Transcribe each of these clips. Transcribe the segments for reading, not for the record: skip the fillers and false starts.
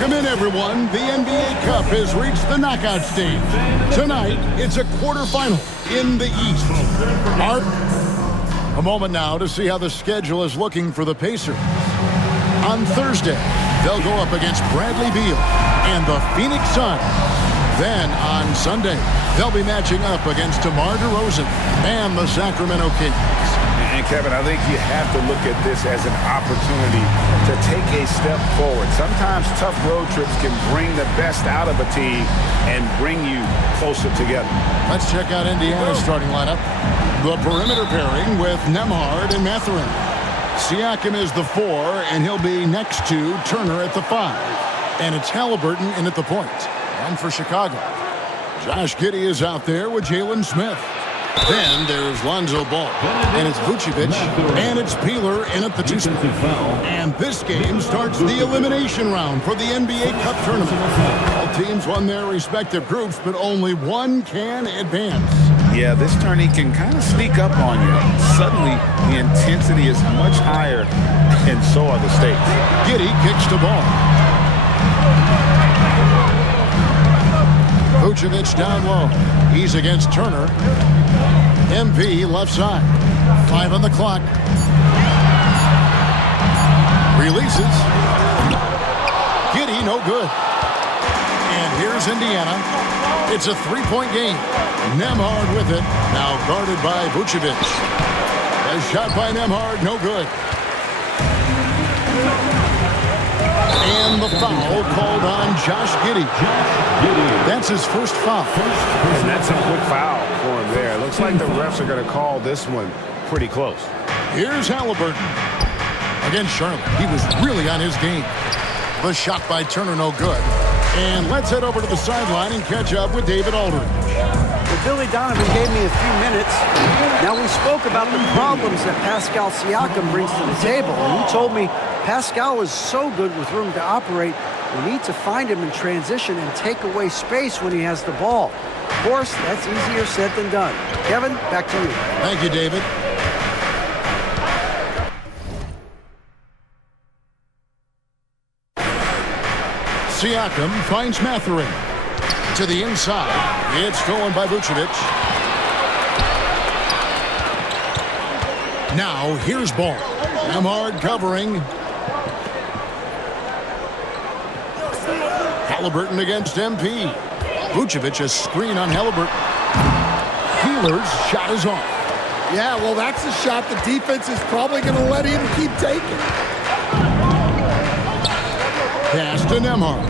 Welcome in, everyone. The NBA Cup has reached the knockout stage. Tonight, it's a quarterfinal in the East. Mark, a moment now to see how the schedule is looking for the Pacers. On Thursday, they'll go up against Bradley Beal and the Phoenix Suns. Then on Sunday, they'll be matching up against DeMar DeRozan and the Sacramento Kings. And Kevin, I think you have to look at this as an opportunity to take a step forward. Sometimes tough road trips can bring the best out of a team and bring you closer together. Let's check out Indiana's starting lineup. The perimeter pairing with Nembhard and Mathurin. Siakam is the 4, and he'll be next to Turner at the 5. And it's Halliburton in at the point. And for Chicago, Josh Giddey is out there with Jalen Smith. Then there's Lonzo Ball, and it's Vucevic, and it's Peeler in at the 2 spot. And this game starts the elimination round for the NBA Cup tournament. All teams won their respective groups, but only one can advance. Yeah, this tourney can kind of sneak up on you. Suddenly, the intensity is much higher, and so are the stakes. Giddey kicks the ball. Vucevic down low. He's against Turner. MP left side. 5 on the clock. Releases. Giddey no good. And here's Indiana. It's a 3-point game. Nembhard with it. Now guarded by Vucevic. A shot by Nembhard, no good. And the foul called on Josh Giddey. That's his first foul. And that's a quick foul for him there. Looks like the refs are going to call this one pretty close. Here's Halliburton. Against Charlotte. He was really on his game. The shot by Turner, no good. And let's head over to the sideline and catch up with David Aldridge. Well, Billy Donovan gave me a few minutes. Now, we spoke about the problems that Pascal Siakam brings to the table, and he told me Pascal is so good with room to operate. We need to find him in transition and take away space when he has the ball. Of course, that's easier said than done. Kevin, back to you. Thank you, David. Siakam finds Mathurin. To the inside. It's stolen by Vucevic. Now, here's Ball. Nembhard covering. Halliburton against MP. Vucevic, a screen on Halliburton. Peeler's shot is off. Yeah, well, that's a shot the defense is probably going to let him keep taking. Pass to Nembhard.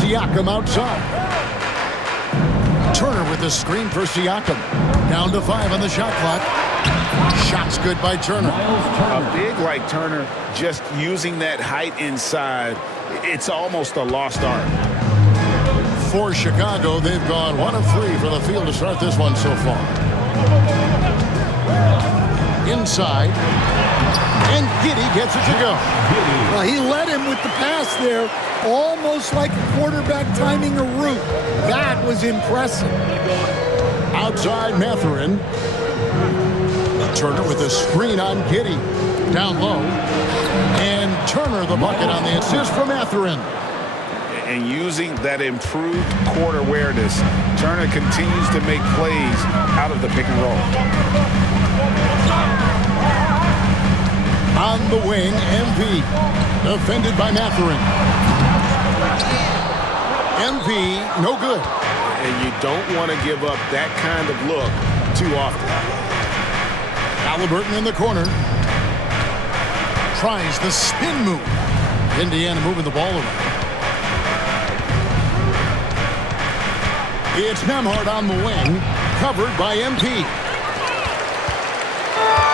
Siakam outside. Turner with the screen for Siakam. Down to 5 on the shot clock. Shot's good by Turner. A big like Turner, just using that height inside, it's almost a lost art. For Chicago, they've gone 1 of 3 for the field to start this one so far. Inside. And Giddey gets it to go. Well, he led him with the pass there, almost like a quarterback timing a route. That was impressive. Outside Mathurin. Turner with a screen on Giddey. Down low. And Turner the bucket on the assist from Mathurin. And using that improved court awareness, Turner continues to make plays out of the pick and roll. On the wing, MP. Defended by Mathurin. MP, no good. And you don't want to give up that kind of look too often. Halliburton in the corner. Tries the spin move. Indiana moving the ball around. It's Nembhard on the wing. Covered by MP.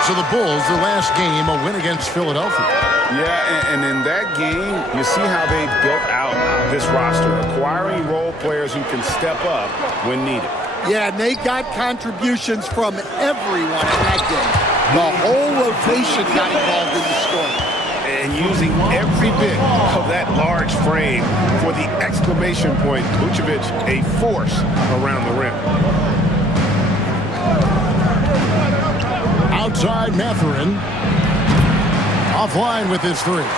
So the Bulls, their last game, a win against Philadelphia. Yeah, and in that game, you see how they built out this roster, acquiring role players who can step up when needed. Yeah, and they got contributions from everyone in that game. The whole rotation got involved in the scoring. And using every bit of that large frame for the exclamation point, Vucevic, a force around the rim. Outside Mathurin. Offline with his three.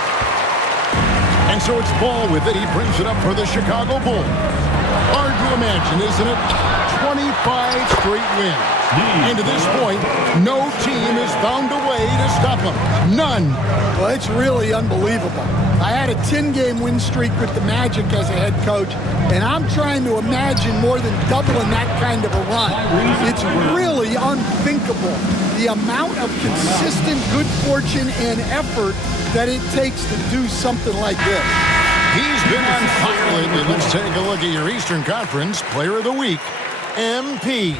And so it's Ball with it. He brings it up for the Chicago Bulls. Hard to imagine, isn't it? 25 straight wins. And to this point, no team has found a way to stop them. None. Well, it's really unbelievable. I had a 10-game win streak with the Magic as a head coach, and I'm trying to imagine more than doubling that kind of a run. It's really unthinkable, the amount of consistent good fortune and effort that it takes to do something like this. He's been on fire lately. Let's take a look at your Eastern Conference Player of the Week, MP.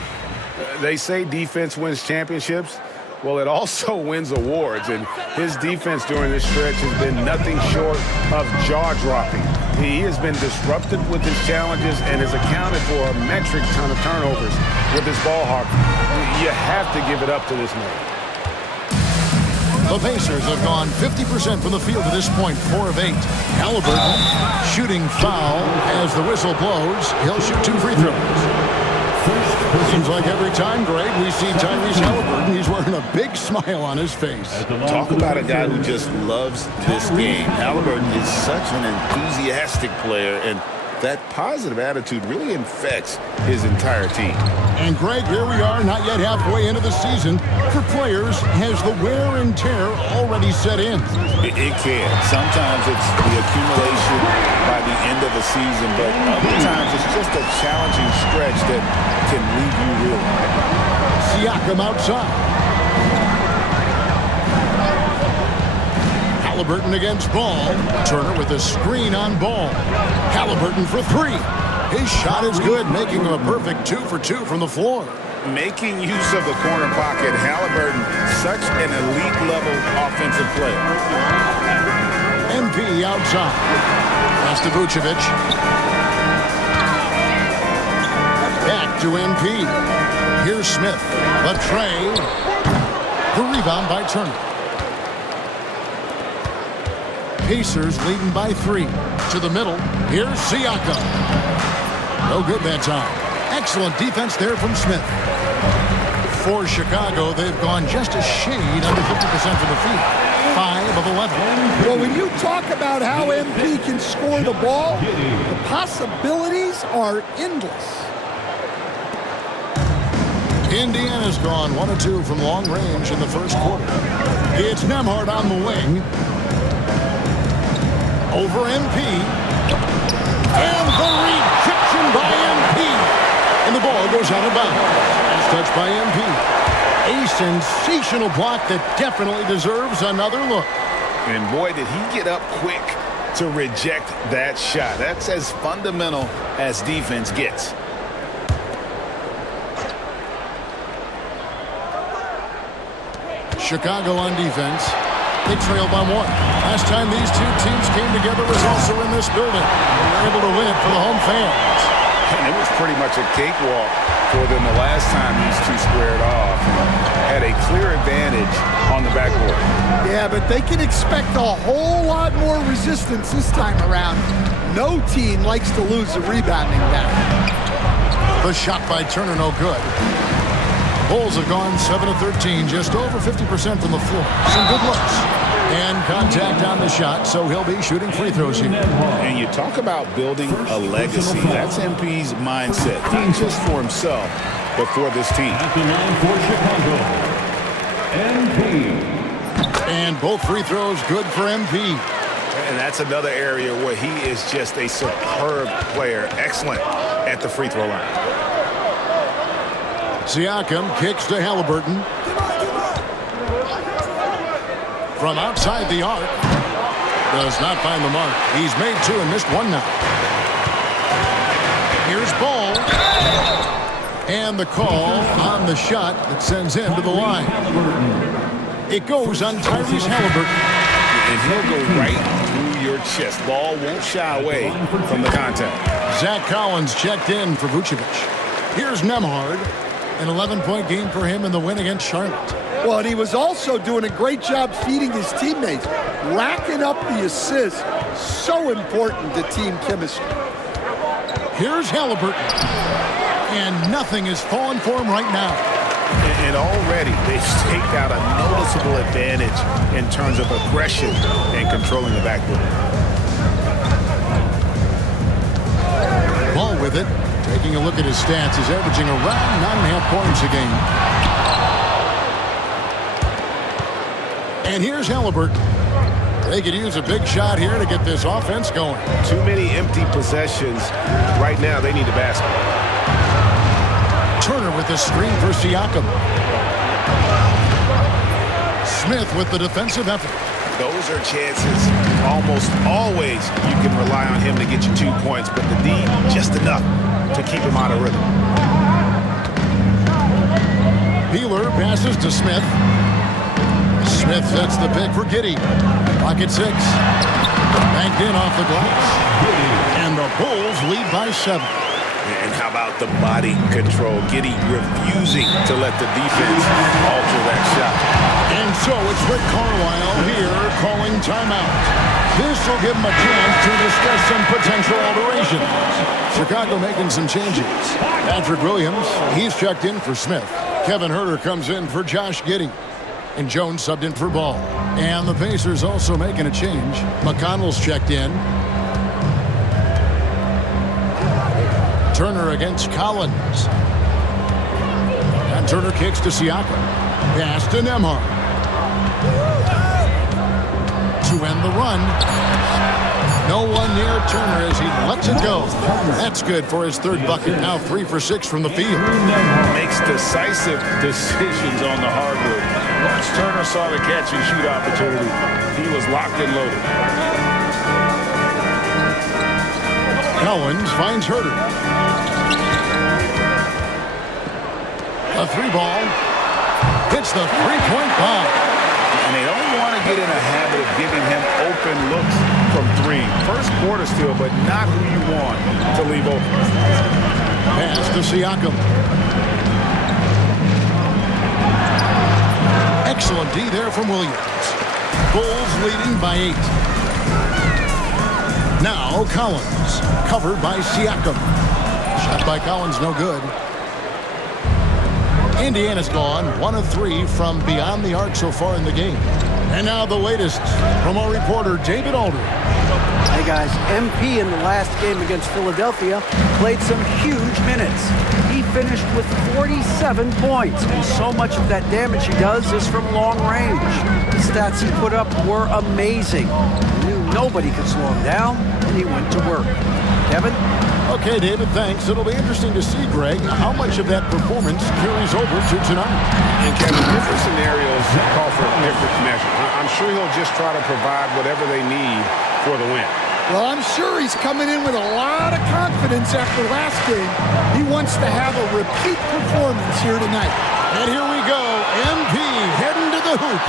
They say defense wins championships. Well, it also wins awards, and his defense during this stretch has been nothing short of jaw-dropping. He has been disruptive with his challenges and has accounted for a metric ton of turnovers with his ball hawk. You have to give it up to this man. The Pacers have gone 50% from the field to this point, 4 of 8. Halliburton shooting foul as the whistle blows. He'll shoot 2 free throws. Seems like every time, Greg, we see Tyrese Halliburton, he's wearing a big smile on his face. Talk about a guy who just loves this game. Halliburton is such an enthusiastic player, and that positive attitude really infects his entire team. And, Greg, here we are, not yet halfway into the season. For players, has the wear and tear already set in? It can. Sometimes it's the accumulation by the end of the season, but other times it's just a challenging stretch that can leave you real. Siakam outside. Halliburton against Ball. Turner with a screen on Ball. Halliburton for 3. His shot is good, making him a perfect 2 for 2 from the floor. Making use of the corner pocket, Halliburton, such an elite-level offensive player. MP outside. Pass to Vucevic. Back to MP. Here's Smith. The tray. The rebound by Turner. Pacers leading by 3. To the middle. Here's Siakam. No good that time. Excellent defense there from Smith. For Chicago, they've gone just a shade under 50% from the field. 5 of 11. Well, when you talk about how MP can score the ball, the possibilities are endless. Indiana's gone 1 of 2 from long range in the first quarter. It's Nembhard on the wing. Over MP. And the rejection by MP. And the ball goes out of bounds. Last touch by MP. A sensational block that definitely deserves another look. And boy, did he get up quick to reject that shot. That's as fundamental as defense gets. Chicago on defense. They trail by 1. Last time these two teams came together was also in this building. They were able to win it for the home fans. And it was pretty much a cakewalk for them the last time these two squared off and had a clear advantage on the backboard. Yeah, but they can expect a whole lot more resistance this time around. No team likes to lose a rebounding battle. The shot by Turner, no good. Bulls have gone 7 of 13, just over 50% from the floor. Some good looks. And contact on the shot, so he'll be shooting free throws here. And you talk about building a legacy. That's MP's mindset, not just for himself, but for this team. At the line for Chicago, MP. And both free throws good for MP. And that's another area where he is just a superb player. Excellent at the free throw line. Siakam kicks to Halliburton. From outside the arc. Does not find the mark. He's made 2 and missed 1 now. Here's Ball. And the call on the shot that sends him to the line. It goes on Tyrese Halliburton. And he'll go right through your chest. Ball won't shy away from the contact. Zach Collins checked in for Vucevic. Here's Nembhard. An 11-point game for him in the win against Charlotte. Well, and he was also doing a great job feeding his teammates, racking up the assists. So important to team chemistry. Here's Halliburton. And nothing is falling for him right now. And already they've staked out a noticeable advantage in terms of aggression and controlling the backfield. Ball with it. Taking a look at his stats, he's averaging around 9.5 points a game. And here's Halliburton. They could use a big shot here to get this offense going. Too many empty possessions. Right now, they need the basket. Turner with the screen for Siakam. Smith with the defensive effort. Those are chances. Almost always you can rely on him to get you 2 points, but the D, just enough to keep him out of rhythm. Peeler passes to Smith. Smith sets the pick for Giddey. Pocket 6. Banked in off the glass. And the Bulls lead by 7. And how about the body control? Giddey refusing to let the defense alter that shot. And so it's Rick Carlisle here calling timeout. This will give him a chance to discuss some potential alterations. Chicago making some changes. Patrick Williams, he's checked in for Smith. Kevin Huerter comes in for Josh Giddey. And Jones subbed in for Ball. And the Pacers also making a change. McConnell's checked in. Turner against Collins. And Turner kicks to Siakam. Pass to Nembhard. To end the run. No one near Turner as he lets it go. That's good for his third bucket. Now 3 for 6 from the field. Makes decisive decisions on the hardwood. Once Turner saw the catch and shoot opportunity, he was locked and loaded. Collins finds Huerter. A 3-ball. Hits the 3-point bomb. And they don't want to get in a habit of giving him open looks from 3. First quarter still, but not who you want to leave open. Pass to Siakam. Excellent D there from Williams. Bulls leading by 8. Now Collins. Covered by Siakam. Shot by Collins, no good. Indiana's gone 1 of 3 from beyond the arc so far in the game. And now the latest from our reporter, David Aldridge. Hey guys, MP in the last game against Philadelphia played some huge minutes. He finished with 47 points, and so much of that damage he does is from long range. The stats he put up were amazing. He knew nobody could slow him down, and he went to work. Kevin? Okay, David, thanks. It'll be interesting to see, Greg, how much of that performance carries over to tonight. And Kevin, different scenarios call for a different measure. I'm sure he'll just try to provide whatever they need for the win. Well, I'm sure he's coming in with a lot of confidence after last game. He wants to have a repeat performance here tonight. And here we go. MP heading to the hoop.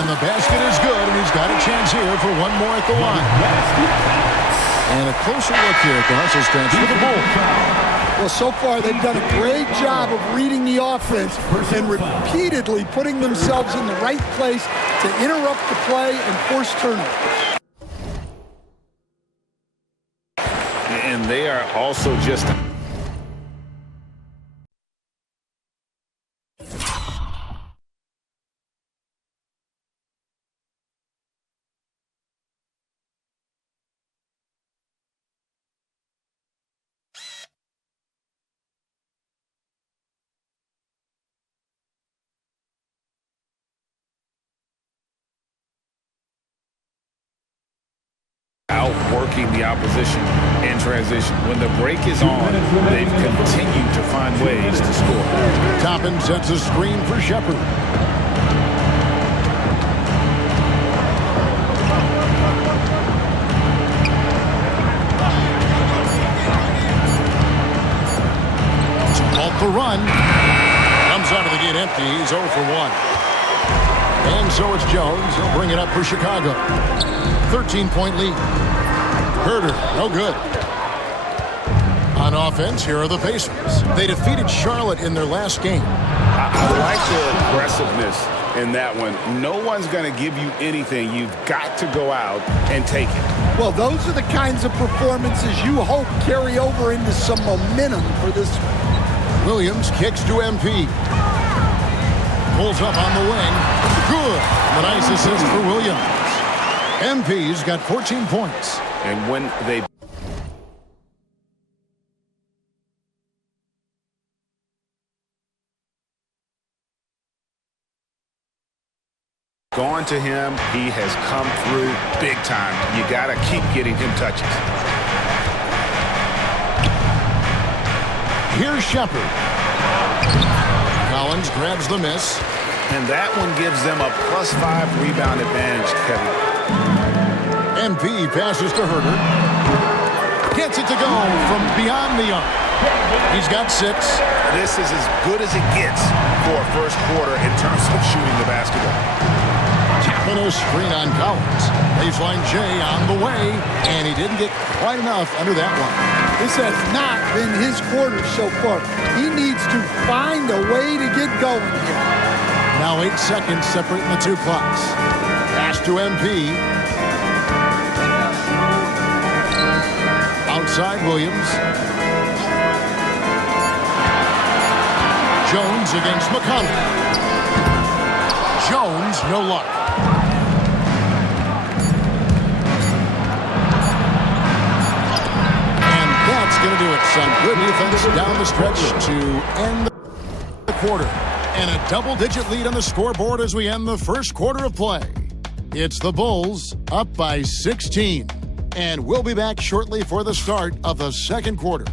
And the basket is good, and he's got a chance here for one more at the line. And a closer look here at the hustle stance for the Bulls. Well, so far they've done a great job of reading the offense and repeatedly putting themselves in the right place to interrupt the play and force turnovers. And they are also just... outworking the opposition in transition. When the break is on, they've continued to find ways to score. Toppin sets a screen for Shepard. Halt the run. Comes out of the gate empty. He's 0 for 1. And so it's Jones. He'll bring it up for Chicago. 13-point lead. Huerter, no good. On offense, here are the Pacers. They defeated Charlotte in their last game. I like the aggressiveness in that one. No one's going to give you anything. You've got to go out and take it. Well, those are the kinds of performances you hope carry over into some momentum for this. Williams kicks to MP. Pulls up on the wing. Good. A nice assist for Williams. MP's got 14 points. And when they gone to him, he has come through big time. You got to keep getting him touches. Here's Shepard. Collins grabs the miss. And that one gives them a +5 rebound advantage, Kevin. MP passes to Herter. Gets it to go from beyond the arc. He's got 6. This is as good as it gets for a first quarter in terms of shooting the basketball. Tapping a screen on Collins. Baseline J on the way, and he didn't get quite enough under that one. This has not been his quarter so far. He needs to find a way to get going here. Now 8 seconds separating the two clocks. Pass to MP. Outside Williams. Jones against McConnell. Jones, no luck. And that's going to do it. Some good defense down the stretch to end the quarter. And a double-digit lead on the scoreboard as we end the first quarter of play. It's the Bulls up by 16. And we'll be back shortly for the start of the second quarter.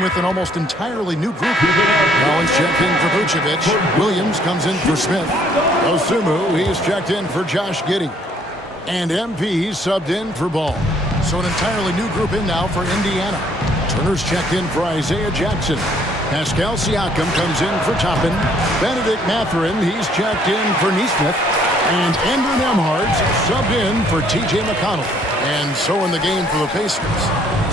With an almost entirely new group. Collins checked in for Vucevic. Williams comes in for Smith. Osumu, he's checked in for Josh Giddey. And MP subbed in for Ball. So an entirely new group in now for Indiana. Turner's checked in for Isaiah Jackson. Pascal Siakam comes in for Toppin. Benedict Mathurin, he's checked in for Nesmith. And Andrew Nembhard subbed in for T.J. McConnell. And so in the game for the Pacers,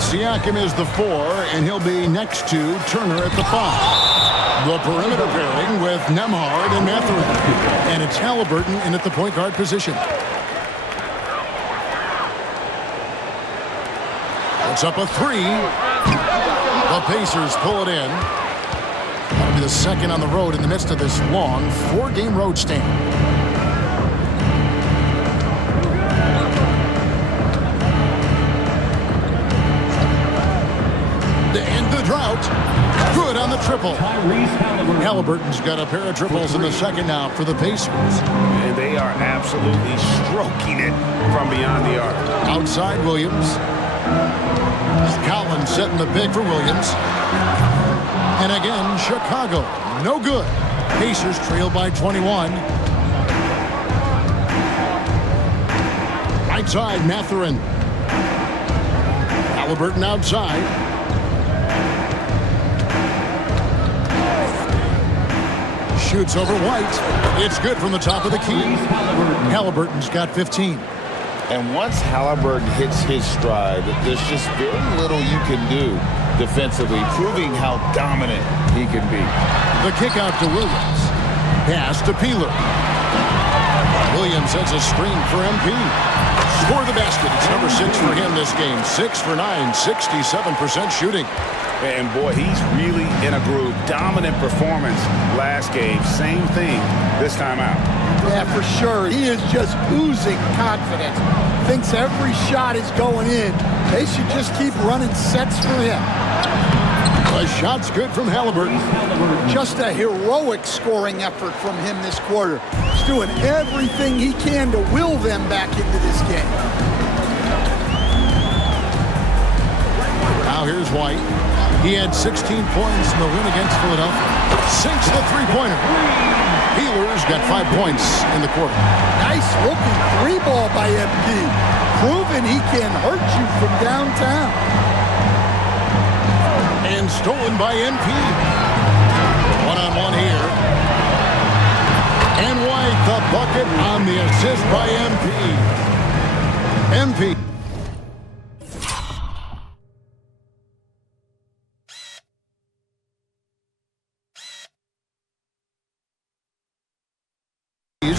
Siakam is the 4, and he'll be next to Turner at the 5. The perimeter pairing with Nembhard and Mathurin. And it's Halliburton in at the point guard position. It's up a 3. The Pacers pull it in. That'll be the second on the road in the midst of this long 4-game road stand. To end the drought. Good on the triple. Halliburton's got a pair of triples in the second now for the Pacers. And they are absolutely stroking it from beyond the arc. Outside Williams. Collins setting the big for Williams. And again, Chicago. No good. Pacers trail by 21. Right side, Mathurin. Halliburton outside. Shoots over White. It's good from the top of the key. Halliburton's got 15. And once Halliburton hits his stride, there's just very little you can do defensively, proving how dominant he can be. The kick out to Williams. Pass to Peeler. Williams has a screen for MP. Score the basket. It's number 6 for him this game. 6 for 9, 67% shooting. And boy, he's really in a groove. Dominant performance last game. Same thing this time out. Yeah, for sure. He is just oozing confidence. Thinks every shot is going in. They should just keep running sets for him. A shot's good from Halliburton. Just a heroic scoring effort from him this quarter. He's doing everything he can to will them back into this game. Now here's White. He had 16 points in the win against Philadelphia. Sinks the three-pointer. Peeler's got 5 points in the quarter. Nice looking 3-ball by MP. Proving he can hurt you from downtown. And stolen by MP. One-on-one here. And White, the bucket on the assist by MP. MP.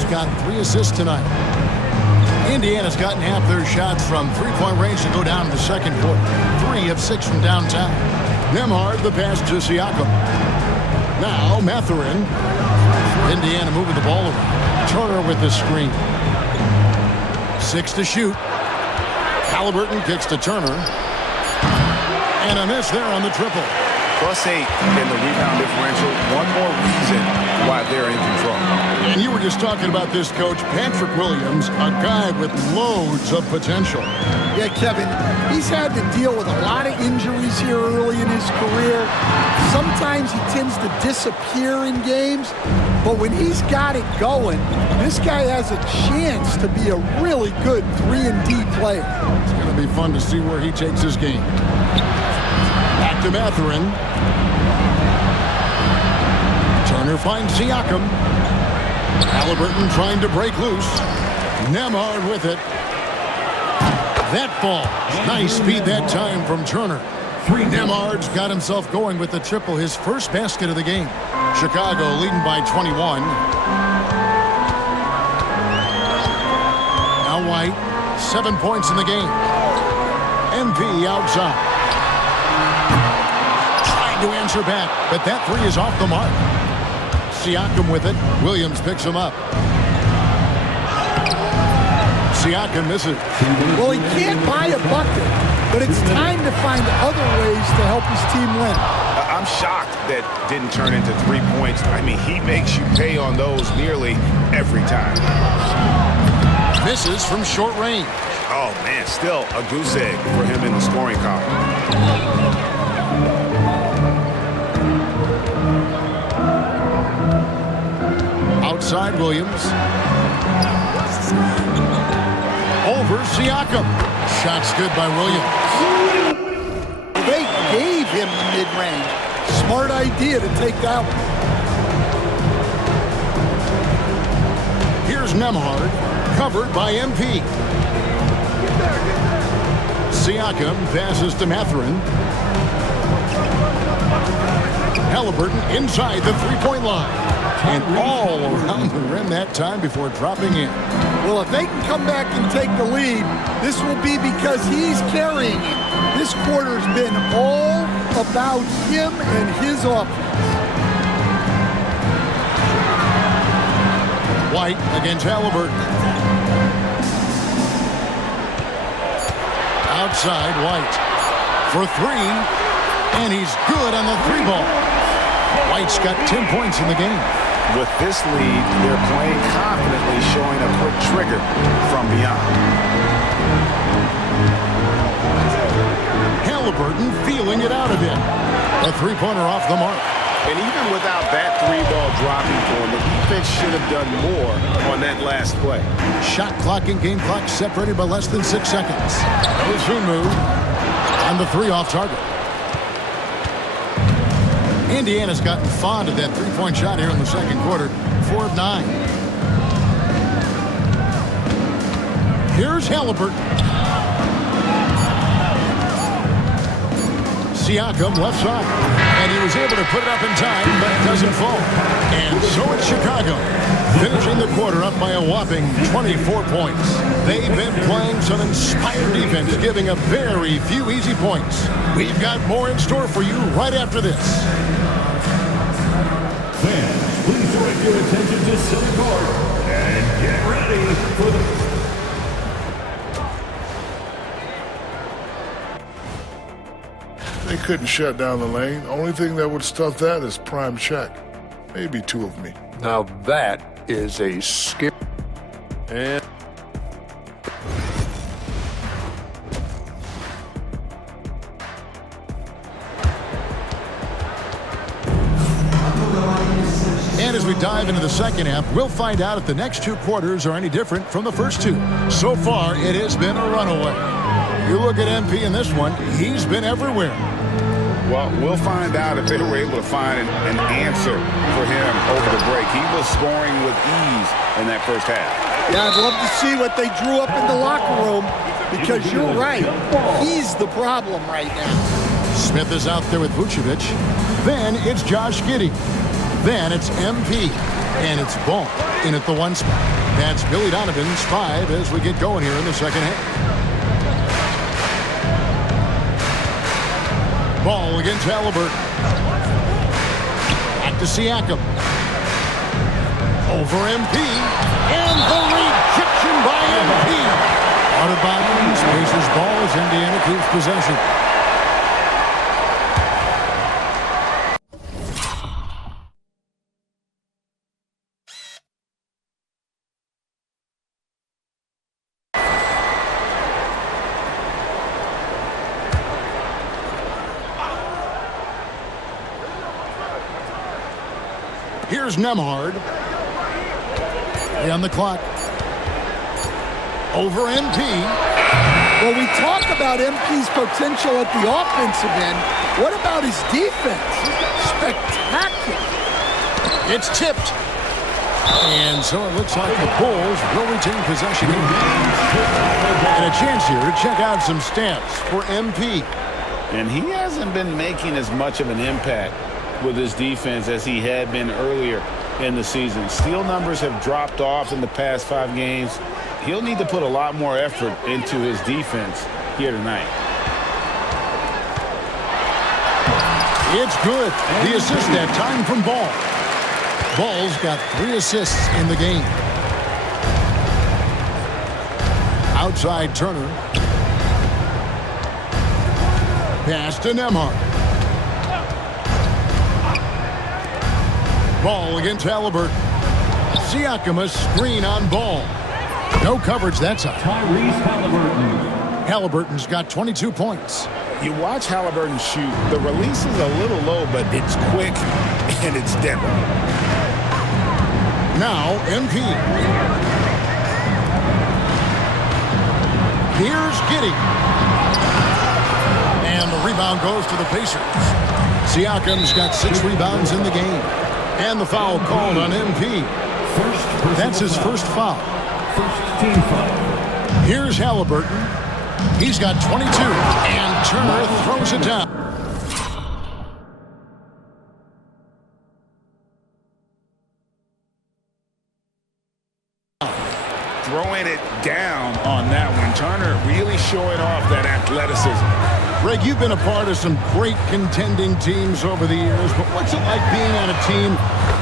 got 3 assists tonight. Indiana's gotten half their shots from three-point range to go down in the second quarter. 3 of 6 from downtown. Nembhard, the pass to Siakam. Now Mathurin. Indiana moving the ball around. Turner with the screen. 6 to shoot. Halliburton kicks to Turner. And a miss there on the triple. +8 in the rebound differential. One more reason why they're in control. And you were just talking about this, Coach. Patrick Williams, a guy with loads of potential. Yeah, Kevin, he's had to deal with a lot of injuries here early in his career. Sometimes he tends to disappear in games, but when he's got it going, this guy has a chance to be a really good 3-and-D player. It's going to be fun to see where he takes his game. Back to Mathurin. Turner finds Siakam. Halliburton trying to break loose. Nembhard with it. That ball. Nice speed that time from Turner. Nembhard's got himself going with the triple, his first basket of the game. Chicago leading by 21. Now White, 7 points in the game. MP outside. Trying to answer back, but that 3 is off the mark. Siakam with it. Williams picks him up. Siakam misses. Well, he can't buy a bucket, but it's time to find other ways to help his team win. I'm shocked that didn't turn into 3 points. I mean, he makes you pay on those nearly every time. Misses from short range. Oh, man, still a goose egg for him in the scoring column. Outside Williams. Over Siakam. Shots good by Williams. They gave him the mid-range. Smart idea to take that one. Here's Nembhard, covered by MP. Siakam passes to Mathurin. Halliburton inside the three-point line. And all around the rim that time before dropping in. Well, if they can come back and take the lead, this will be because he's carrying it. This quarter's been all about him and his offense. White against Halliburton. Outside White for 3, and he's good on the 3 ball. White's got 10 points in the game. With this lead, they're playing confidently, showing a quick trigger from beyond. Halliburton feeling it out of him. A 3-pointer off the mark. And even without that 3-ball dropping for him, the defense should have done more on that last play. Shot clock and game clock separated by less than 6 seconds. Osunmu on the 3 off target. Indiana's gotten fond of that 3-point shot here in the second quarter. 4 of 9. Here's Halliburton. Siakam left side. And he was able to put it up in time, but it doesn't fall. And so it's Chicago, finishing the quarter up by a whopping 24 points. They've been playing some inspired defense, giving up very few easy points. We've got more in store for you right after this. Fans, please direct your attention to center court and get ready for the... They couldn't shut down the lane. Only thing that would stuff that is prime check. Maybe 2 of me. Now that is a scary... And... And as we dive into the second half, we'll find out if the next 2 quarters are any different from the first 2. So far, it has been a runaway. You look at MP in this one, he's been everywhere. Well, we'll find out if they were able to find an answer for him over the break. He was scoring with ease in that first half. Yeah, I'd love to see what they drew up in the locker room because you're right. He's the problem right now. Smith is out there with Vucevic. Then it's Josh Giddey. Then it's MP. And it's Ball. in at the 1 spot. That's Billy Donovan's 5 as we get going here in the second half. Ball against Halliburton. Back to Siakam. Over MP. And the rejection by MP. Out of bounds. Pacers ball as Indiana keeps possession. Here's Nembhard. On the clock. Over MP. Well, we talk about MP's potential at the offensive end. What about his defense? Spectacular. It's tipped. And so it looks like the Bulls will retain possession. And a chance here to check out some stats for MP. And he hasn't been making as much of an impact with his defense as he had been earlier in the season. Steal numbers have dropped off in the past 5 games. He'll need to put a lot more effort into his defense here tonight. It's good. The assist that time from Ball. Ball's got 3 assists in the game. Outside Turner. Pass to Nembhard. Ball against Halliburton. Siakam a screen on Ball. No coverage that time. Tyrese Halliburton. Halliburton's got 22 points. You watch Halliburton shoot. The release is a little low, but it's quick and it's deadly. Now MP. Here's Giddey. And the rebound goes to the Pacers. Siakam's got 6 rebounds in the game. And the foul called on MP. That's his first foul. First team foul. Here's Halliburton. He's got 22. And Turner throws it down. Throwing it down on that one. Turner really showing off that athleticism. Greg, you've been a part of some great contending teams over the years, but what's it like being on a team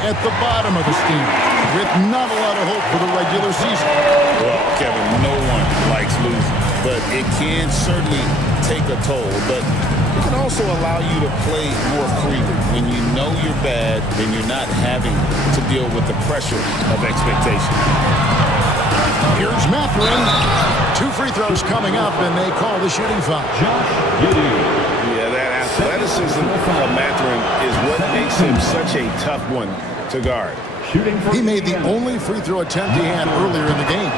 at the bottom of the standings with not a lot of hope for the regular season? Well, Kevin, no one likes losing, but it can certainly take a toll. But it can also allow you to play more freely. When you know you're bad, then you're not having to deal with the pressure of expectation. Here's Mathurin. 2 free throws coming up, and they call the shooting foul. Yeah, that athleticism of Mathurin is what makes him such a tough one to guard. He made the only free throw attempt he had earlier in the game.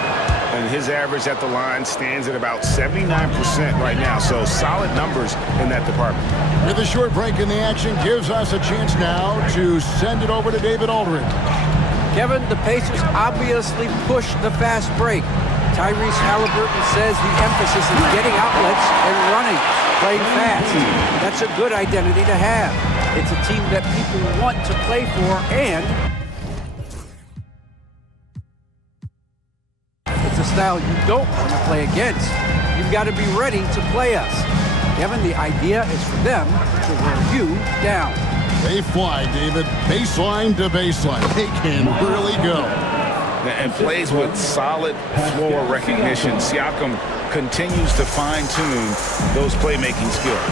And his average at the line stands at about 79% right now, so solid numbers in that department. With a short break in the action gives us a chance now to send it over to David Aldridge. Kevin, the Pacers obviously pushed the fast break. Tyrese Halliburton says the emphasis is getting outlets and running, playing fast. That's a good identity to have. It's a team that people want to play for, and it's a style you don't want to play against. You've got to be ready to play us. Kevin, the idea is for them to wear you down. They fly, David. Baseline to baseline. They can really go. And plays with solid floor recognition. Siakam continues to fine-tune those playmaking skills.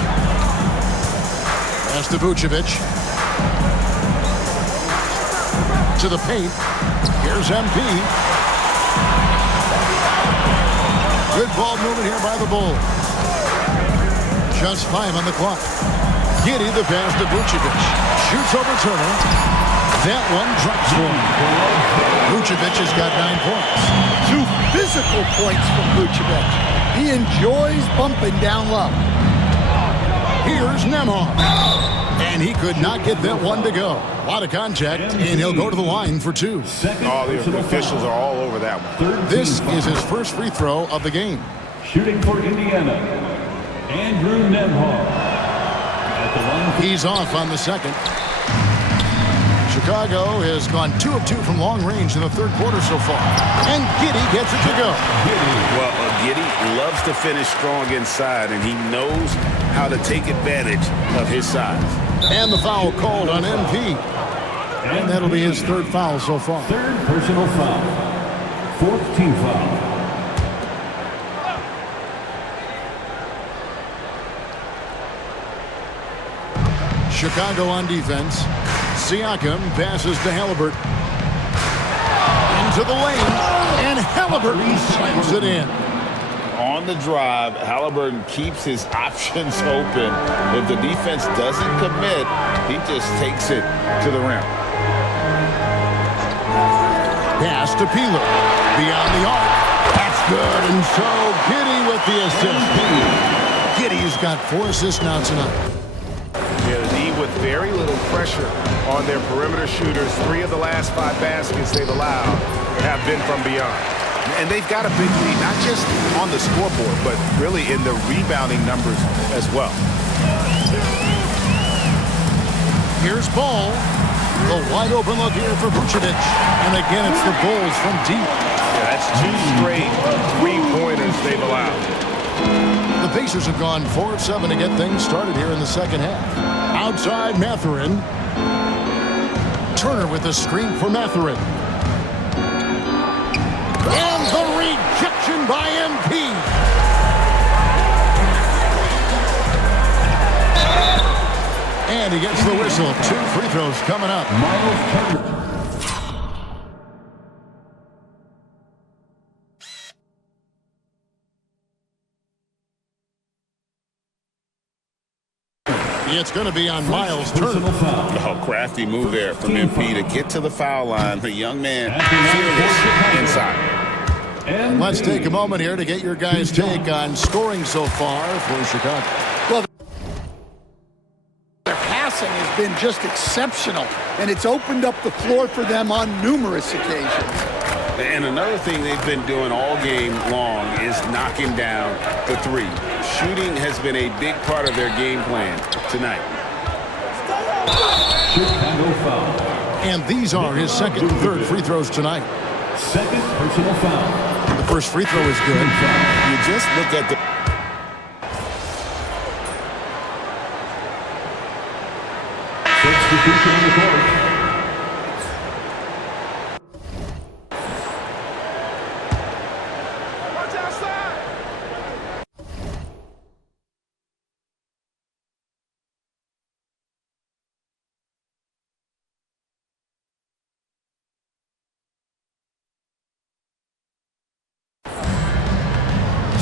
Pass to Vucevic. To the paint. Here's MP. Good ball movement here by the Bulls. Just 5 on the clock. Giddey the pass to Vucevic. Shoots over Turner. That one drops one. Vucevic has got 9 points. 2 physical points from Vucevic. He enjoys bumping down low. Here's Nembhard. And he could not get that one to go. A lot of contact, and he'll go to the line for 2. All the officials are all over that one. This is his first free throw of the game. Shooting for Indiana, Andrew Nembhard. He's off on the second. Chicago has gone 2 of 2 from long range in the third quarter so far. And Giddey gets it to go. Well, Giddey loves to finish strong inside, and he knows how to take advantage of his size. And the foul called on MP. And that'll be his third foul so far. Third personal foul. Fourth team foul. Chicago on defense. Siakam passes to Halliburton. Into the lane. And Halliburton slams it in. On the drive, Halliburton keeps his options open. If the defense doesn't commit, he just takes it to the rim. Pass to Peeler. Beyond the arc. That's good. And so Giddey with the assist. Giddey's got 4 assists now tonight. Yeah, the D with very little pressure on their perimeter shooters. 3 of the last 5 baskets they've allowed have been from beyond. And they've got a big lead, not just on the scoreboard, but really in the rebounding numbers as well. Here's Ball. The wide open look here for Vucevic. And again, it's the Bulls from deep. Yeah, that's 2 straight 3-pointers they've allowed. The Pacers have gone 4 of 7 to get things started here in the second half. Outside Mathurin. Turner with the screen for Mathurin. And the rejection by MP. And he gets the whistle. 2 free throws coming up. Miles Turner. It's going to be on Miles Turner. Oh, crafty move there from MP to get to the foul line. The young man fearless inside. And let's take a moment here to get your guys' take on scoring so far for Chicago. Well, their passing has been just exceptional, and it's opened up the floor for them on numerous occasions. And another thing they've been doing all game long is knocking down the 3. Shooting has been a big part of their game plan tonight. Chicago foul. And these are his second and third free throws tonight. Second personal foul. The first free throw is good. You just look at the Substitution on the court.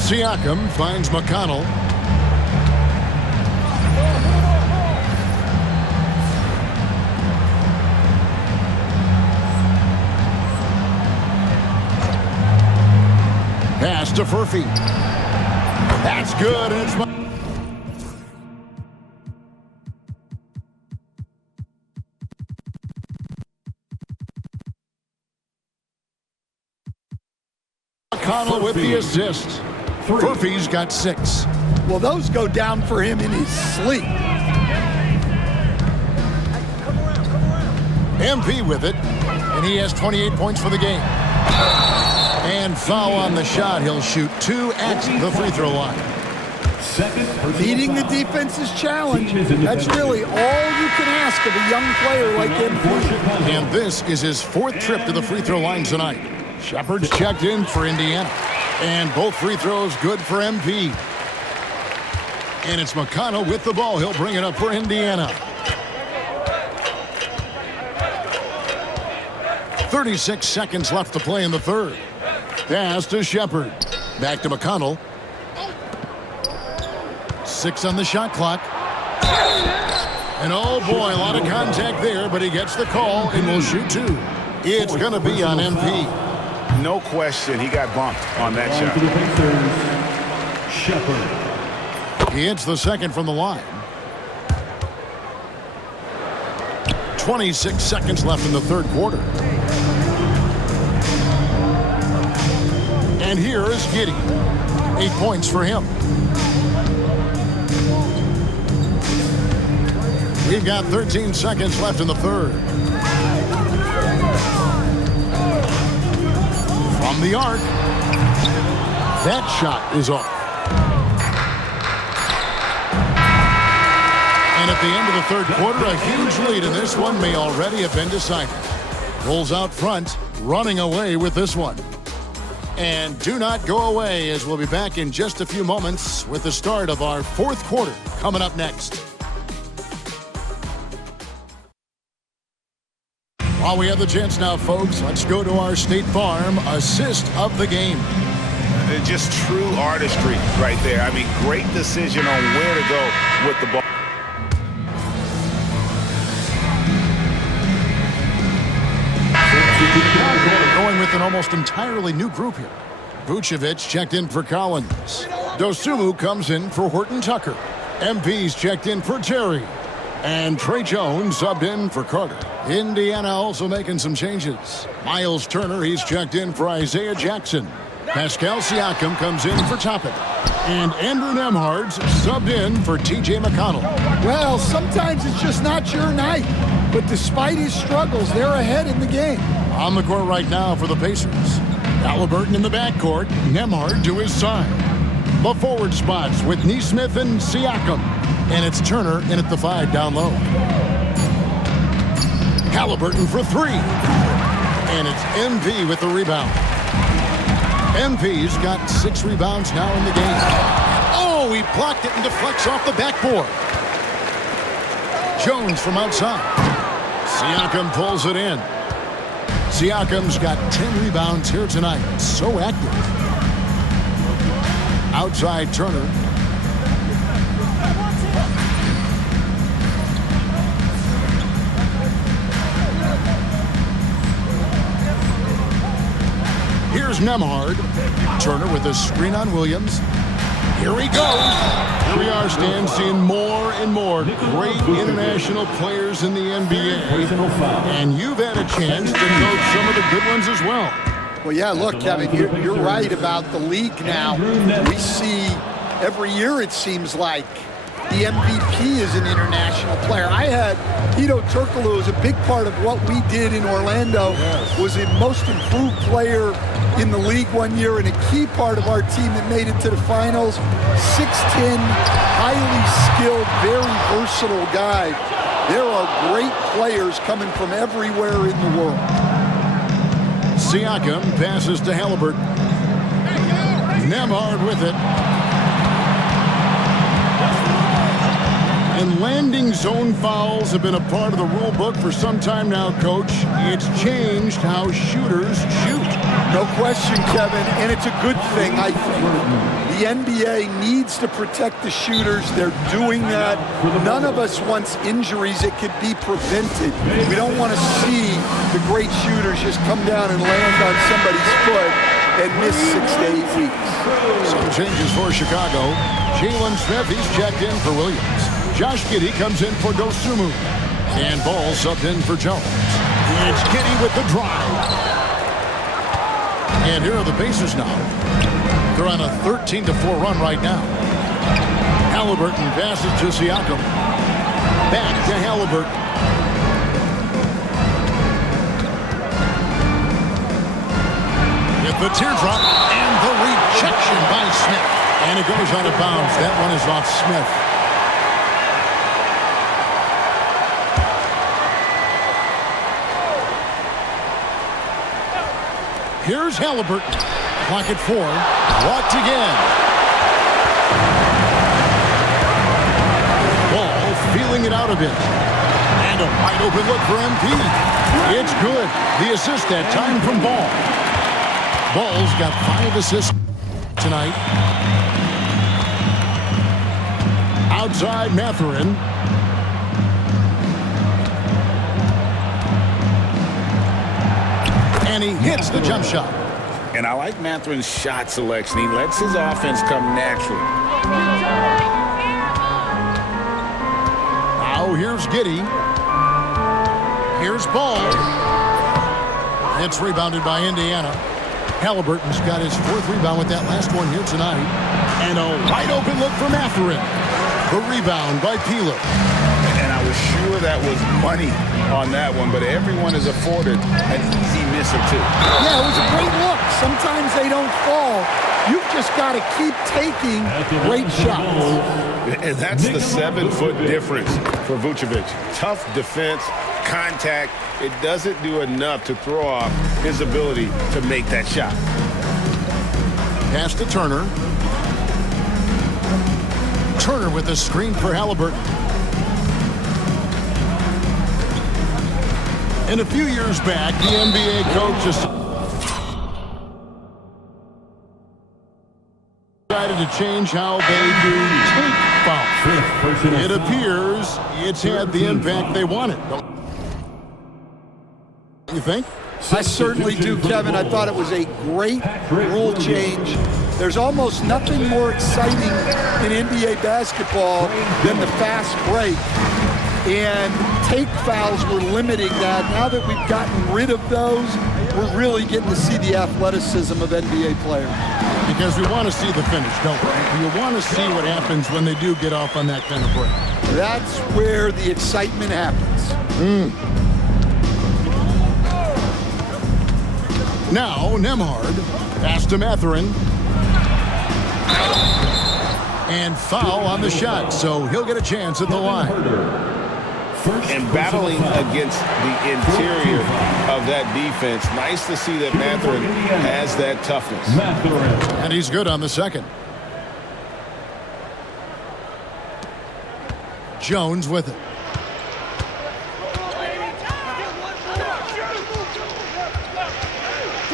Siakam finds McConnell. Pass to Furphy. That's good, and it's McConnell with the assist. Furphy's got 6. Well, those go down for him in his sleep. MP with it, and he has 28 points for the game. And foul on the shot. He'll shoot 2 at the free throw line. Meeting the defense's challenge. That's really all you can ask of a young player like MP. And this is his 4th trip to the free throw line tonight. Shepard's checked in for Indiana. And both free throws good for MP. And it's McConnell with the ball. He'll bring it up for Indiana. 36 seconds left to play in the third. Pass to Shepard. Back to McConnell. 6 on the shot clock. And oh boy, a lot of contact there, but he gets the call and will shoot 2. It's going to be on MP. No question, he got bumped on that shot. Shepard. He hits the second from the line. 26 seconds left in the third quarter. And here is Giddey. 8 points for him. We've got 13 seconds left in the third. From the arc. That shot is off. And at the end of the third quarter, a huge lead in this one may already have been decided. Bulls out front, running away with this one. And do not go away, as we'll be back in just a few moments with the start of our fourth quarter coming up next. While we have the chance now, folks, let's go to our State Farm assist of the game. Just true artistry right there. I mean, great decision on where to go with the ball. Going with an almost entirely new group here. Vucevic checked in for Collins. Dosunmu comes in for Horton Tucker. MP's checked in for Terry. And Trey Jones subbed in for Carter. Indiana also making some changes. Miles Turner, he's checked in for Isaiah Jackson. Pascal Siakam comes in for Toppin. And Andrew Nembhard's subbed in for T.J. McConnell. Well, sometimes it's just not your night. But despite his struggles, they're ahead in the game. On the court right now for the Pacers. Halliburton in the backcourt. Nembhard to his side. The forward spots with Nesmith and Siakam. And it's Turner in at the 5 down low. Halliburton for 3. And it's MP with the rebound. MP's got 6 rebounds now in the game. Oh, he blocked it and deflects off the backboard. Jones from outside. Siakam pulls it in. Siakam's got 10 rebounds here tonight. So active. Outside Turner. Here's Nembhard. Turner with a screen on Williams. Here he goes. Here we are, Stan, seeing more and more great international players in the NBA. And you've had a chance to coach some of the good ones as well. Well, yeah, look, Kevin, you're right about the league now. We see every year, it seems like, the MVP is an international player. I had Hedo Turkoglu as a big part of what we did in Orlando. Was a most improved player in the league one year and a key part of our team that made it to the finals. 6'10", highly skilled, very versatile guy. There are great players coming from everywhere in the world. Siakam passes to Halliburton. Nembhard with it. And landing zone fouls have been a part of the rule book for some time now, Coach. It's changed how shooters shoot. No question, Kevin, and it's a good thing, I think. The NBA needs to protect the shooters. They're doing that. None of us wants injuries that could be prevented. We don't want to see the great shooters just come down and land on somebody's foot and miss 6 to 8 weeks. Some changes for Chicago. Jalen Smith, he's checked in for Williams. Josh Giddey comes in for Dosunmu. And Ball subbed in for Jones. It's Giddey with the drive. And here are the Pacers now. They're on a 13-4 run right now. Halliburton passes to Siakam. Back to Halliburton. With the teardrop and the rejection by Smith. And it goes out of bounds. That one is off Smith. Here's Halliburton. Clock at 4. Walked again. Ball feeling it out a bit. And a wide open look for MP. It's good. The assist that time from Ball. Ball's got 5 assists tonight. Outside Mathurin. And he hits the jump shot. And I like Mathurin's shot selection. He lets his offense come natural. Now here's Giddey. Here's Ball. It's rebounded by Indiana. Halliburton's got his 4th rebound with that last one here tonight. And a wide open look for Mathurin. The rebound by Peeler. And I was sure sure that was money on that one, but everyone is afforded an easy miss or two. Yeah, it was a great look. Sometimes they don't fall. You've just got to keep taking great shots. And that's the 7-foot difference for Vucevic. Tough defense, contact. It doesn't do enough to throw off his ability to make that shot. Pass to Turner. Turner with the screen for Halliburton. And a few years back, the NBA coach decided to change how they do take fouls. It appears it's had the impact they wanted. You think? I certainly do, Kevin. I thought it was a great rule change. There's almost nothing more exciting in NBA basketball than the fast break. And take fouls were limiting that. Now that we've gotten rid of those, we're really getting to see the athleticism of NBA players. Because we want to see the finish, don't we? You want to see what happens when they do get off on that kind of break. That's where the excitement happens. Now, Nembhard, pass to Mathurin. And foul on the shot, so he'll get a chance at the line. And battling against the interior of that defense, nice to see that Mathurin has that toughness. And he's good on the second. Jones with it.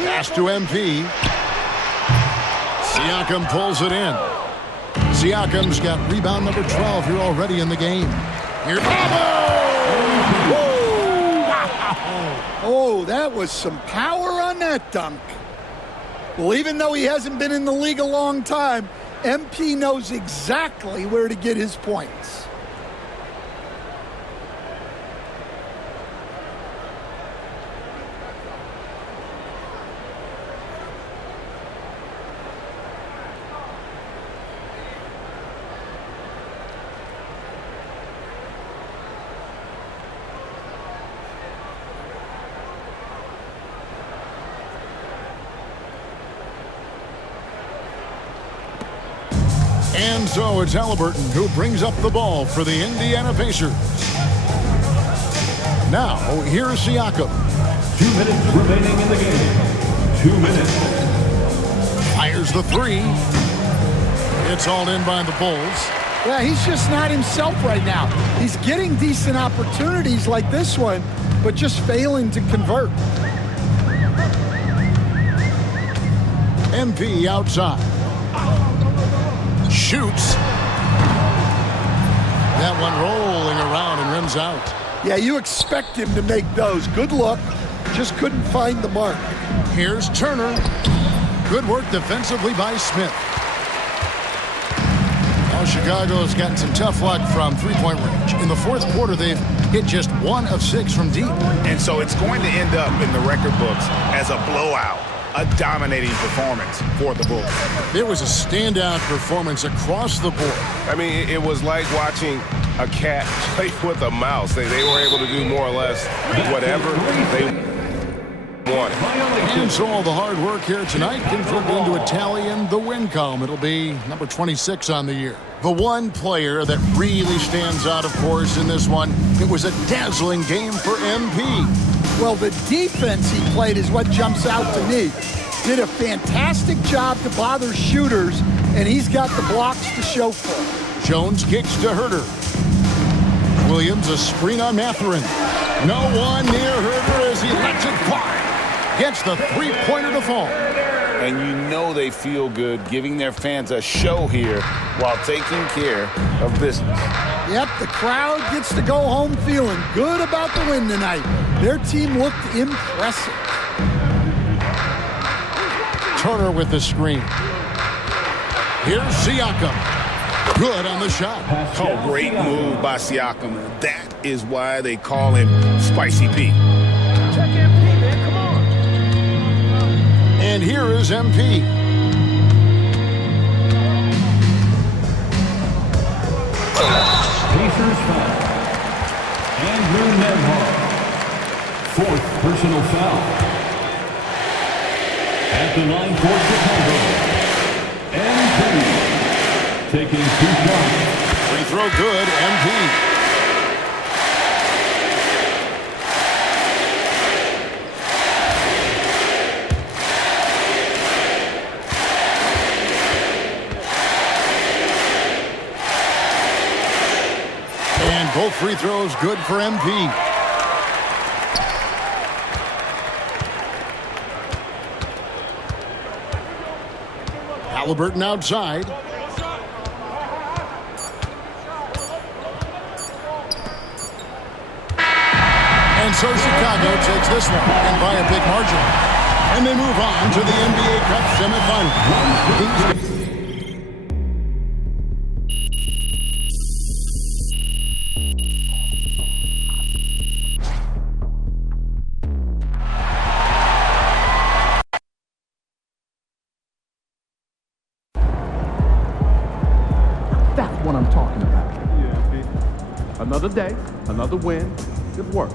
Pass to MP. Siakam pulls it in. Siakam's got rebound number 12 here already in the game. Here, Oh, that was some power on that dunk. Well, even though he hasn't been in the league a long time, MP knows exactly where to get his points. And so it's Halliburton who brings up the ball for the Indiana Pacers. Now, here's Siakam. 2 minutes remaining in the game. 2 minutes. Fires the three. It's all in by the Bulls. Yeah, he's just not himself right now. He's getting decent opportunities like this one, but just failing to convert. MP outside. Shoots. That one rolling around and rims out. Yeah, you expect him to make those. Good luck. Just couldn't find the mark. Here's Turner. Good work defensively by Smith. Now Chicago's gotten some tough luck from three-point range. In the fourth quarter, they've hit just 1 of 6 from deep. And so it's going to end up in the record books as a blowout. A dominating performance for the Bulls. It was a standout performance across the board. I mean, it was like watching a cat play with a mouse. They were able to do more or less whatever they wanted. And so all the hard work here tonight converted into a tally in the win column. It'll be number 26 on the year. The one player that really stands out, of course, in this one, it was a dazzling game for MP. Well, the defense he played is what jumps out to me. Did a fantastic job to bother shooters, and he's got the blocks to show for it. Jones kicks to Herter. Williams a screen on Mathurin. No one near Herter as he lets it fly. Gets the three-pointer to fall. And you know they feel good giving their fans a show here while taking care of business. Yep, the crowd gets to go home feeling good about the win tonight. Their team looked impressive. Turner with the screen. Here's Siakam. Good on the shot. Oh, great move by Siakam. That is why they call him Spicy P. Check MP, man. Come on. And here is MP. Pacers foul. Andrew Nembhard. 4th personal foul. At the line for Chicago, MP taking 2 shots. Free throw good, MP. And both free throws good for MP. Halliburton outside. And so Chicago takes this one, and by a big margin. And they move on to the NBA Cup semifinal. That's what I'm talking about. Yeah, Another day, another win. Good work.